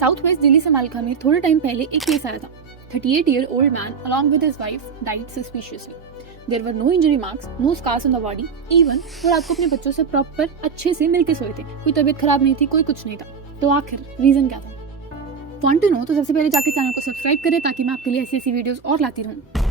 South west Delhi से मालखा में थोड़े टाइम पहले एक केस आया था। 38-year-old man along with his wife died suspiciously. There were no injury marks, no scars on the body. Even वो रात को अपने बच्चों से प्रॉपर अच्छे से मिलके सोए थे, कोई तबीयत खराब नहीं थी, कोई कुछ नहीं था। तो आखिर रीजन क्या था? Want to know? तो सबसे पहले जाके चैनल को सब्सक्राइब करें ताकि मैं आपके लिए ऐसी वीडियोस और लाती रहूं।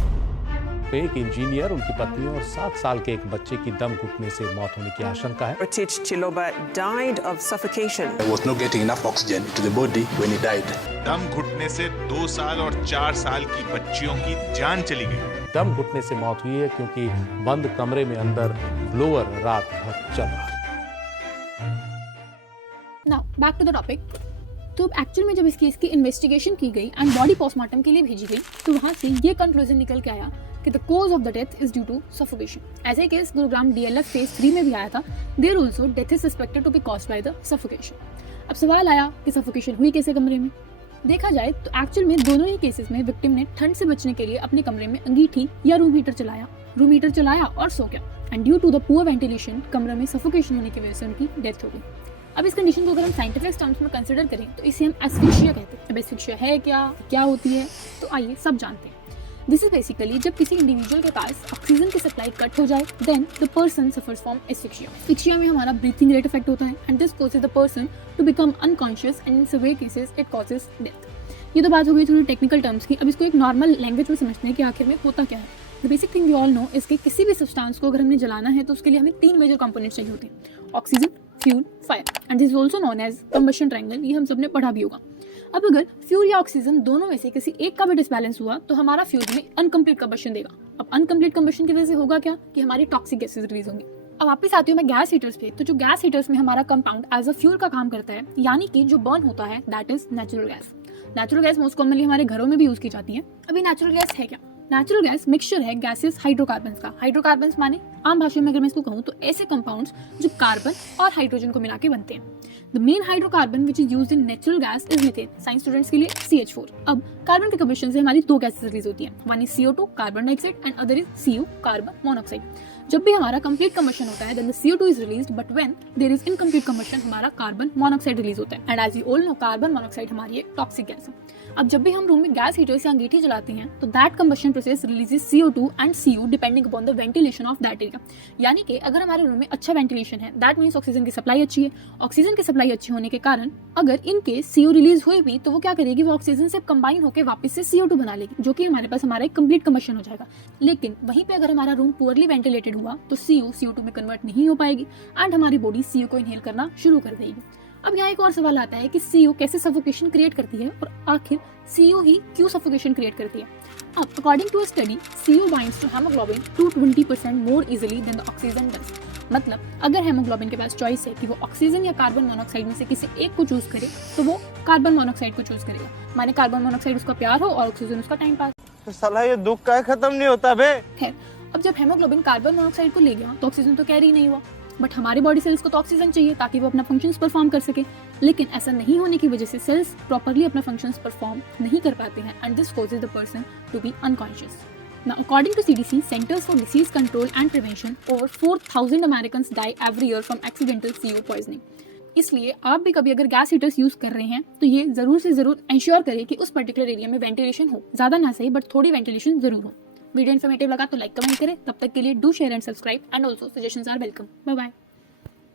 एक इंजीनियर, उनकी पत्नी और 7 साल के एक बच्चे की दम घुटने से मौत होने की आशंका है। Ratich Chiloba died of suffocation. There was not getting enough oxygen to the body when he died. दम घुटने से 2 साल और 4 साल की बच्चियों की जान चली गई। दम घुटने से मौत हुई है क्योंकि बंद कमरे में अंदर ब्लोअर रात भर चल रहा। Now back to the topic. तो एक्चुअल में जब इस केस की इन्वेस्टिगेशन की गई एंड बॉडी पोस्टमार्टम के लिए भेजी गई तो वहां से ये कंक्लूजन निकल के आया कि the cause of the death is due to suffocation. ऐसे ही केस गुरुग्राम DLF फेज 3 में भी आया था। There also death is suspected to be caused by the suffocation. अब सवाल आया कि सफोकेशन हुई कैसे कमरे में? देखा जाए तो एक्चुअल में दोनों ही केसेस में विक्टिम ने ठंड से बचने के लिए अपने कमरे में अंगीठी या रूम हीटर चलाया और सो गया and due to the poor ventilation कमरे में सफोकेशन होने की वजह से उनकी डेथ हो गई। अब इस कंडीशन को अगर हम साइंटिफिक टर्म्स में कंसीडर करें तो इसे हम एस्फिक्सिया कहते हैं। अब एस्फिक्सिया है क्या होती है, तो आइए सब जानते हैं। दिस इज बेसिकली जब किसी इंडिविजुअल के पास ऑक्सीजन की सप्लाई कट हो जाए then the person suffers from asphyxia. Asphyxia में हमारा ब्रीथिंग रेट इफेक्ट होता है and this causes the person to become unconscious and in severe cases it causes death. ये तो बात हो गई थोड़ी टेक्निकल टर्म्स की। अब इसको एक नॉर्मल लैंग्वेज में समझते हैं कि आखिर में होता क्या है। The basic thing we all know is कि किसी भी सब्सटेंस को अगर हमने जलाना है तो उसके लिए हमें 3 मेजर कंपोनेंट्स चाहिए होते हैं, oxygen, fuel, fire and this is also known as combustion triangle. ये हम सबने पढ़ा भी होगा। अब अगर फ्यूल या ऑक्सीजन दोनों में से किसी एक का भी डिसबैलेंस हुआ तो हमारा फ्यूल में अनकंप्लीट कंबशन देगा। अब अनकंप्लीट कंबशन की वजह से होगा क्या कि हमारी टॉक्सिक गैसेस रिलीज होंगी। अब वापस आती हूँ मैं गैस हीटर्स पे। तो जो गैस हीटर्स में हमारा कंपाउंड एज अ फ्यूल का काम करता है, यानी कि जो बर्न होता है that is natural gas. Natural gas most commonly हमारे घरों में भी यूज की जाती है। अभी नेचुरल गैस है क्या? नेचुरल गैस मिक्सचर है गैसेस हाइड्रोकार्बन्स का। हाइड्रोकार्बन्स माने आम भाषा में अगर मैं इसको कहूँ तो ऐसे कंपाउंड्स जो कार्बन और हाइड्रोजन को मिला के बनते हैं। The main hydrocarbon which is used in natural gas is methane. Science students के लिए CH4। अब कार्बन के कंबशन से हमारी 2 गैसेस रिलीज होती हैं। One is CO2 carbon dioxide and other is Cu carbon monoxide. जब भी हमारा कंप्लीट कंबशन होता है then the CO2 is released, but when there is incomplete combustion हमारा कार्बन मोनोऑक्साइड रिलीज होता है। And as you all know carbon monoxide हमारी एक टॉक्सिक गैस है। अब जब भी हम रूम में गैस हीटर से अंगीठी जलाते हैं तो that combustion process releases CO2 and Cu depending upon the ventilation of that area. यानी कि अगर हमारे रूम में अच्छा वेंटिलेशन है दैट मीन्स ऑक्सीजन की सप्लाई अच्छी है। ऑक्सीजन की सप्लाई अच्छी होने के कारण अगर इन केस CO रिलीज हुई भी तो वो क्या करेगी, वो ऑक्सीजन से कंबाइन होकर वापस से CO2 बना लेगी, जो कि हमारे पास हमारा एक कंप्लीट कंबशन हो जाएगा। लेकिन वहीं पे अगर हमारा रूम पुअरली वेंटिलेटेड हुआ तो CO में कन्वर्ट नहीं हो पाएगी एंड हमारी बॉडी CO को इनहेल करना शुरू कर देगी। अब यहाँ एक और सवाल आता है कि CO कैसे सफोकेशन क्रिएट करती है और आखिर CO ही क्यों सफोकेशन क्रिएट करती है। अब according to a study CO binds to haemoglobin 220% more easily than the oxygen does. मतलब अगर हेमोग्लोबिन के पास चॉइस है कि वो ऑक्सीजन या कार्बन मोनोऑक्साइड में से किसी एक को चूज करे तो वो कार्बन मोनोऑक्साइड को चूज करेगा। माने कार्बन मोनोऑक्साइड उसका प्यार हो और ऑक्सीजन उसका टाइम पास। तो साला ये दुख का खत्म नहीं होता बे। खैर, अब जब हेमोग्लोबिन कार्बन मोनोऑक्साइड को ले गया तो ऑक्सीजन तो कैरी नहीं हुआ, बट हमारी बॉडी सेल्स को तो ऑक्सीजन चाहिए ताकि वो अपना फंक्शंस परफॉर्म कर सके। लेकिन ऐसा नहीं होने की वजह से सेल्स प्रॉपर्ली अपना फंक्शंस परफॉर्म नहीं कर पाते हैं and this causes the person to be unconscious. Now, according to CDC, Centers for Disease Control and Prevention, over 4,000 Americans die every year from accidental CO poisoning. इसलिए आप भी कभी अगर गैस हीटर्स यूज कर रहे हैं तो ये जरूर से जरूर इंश्योर करें कि उस पर्टिकुलर एरिया में वेंटिलेशन हो, ज्यादा ना सही बट थोड़ी वेंटिलेशन जरूर हो। वीडियो इन्फॉर्मेटिव लगा तो लाइक कमेंट करें। तब तक के लिए do share and subscribe and also suggestions are welcome. Bye bye.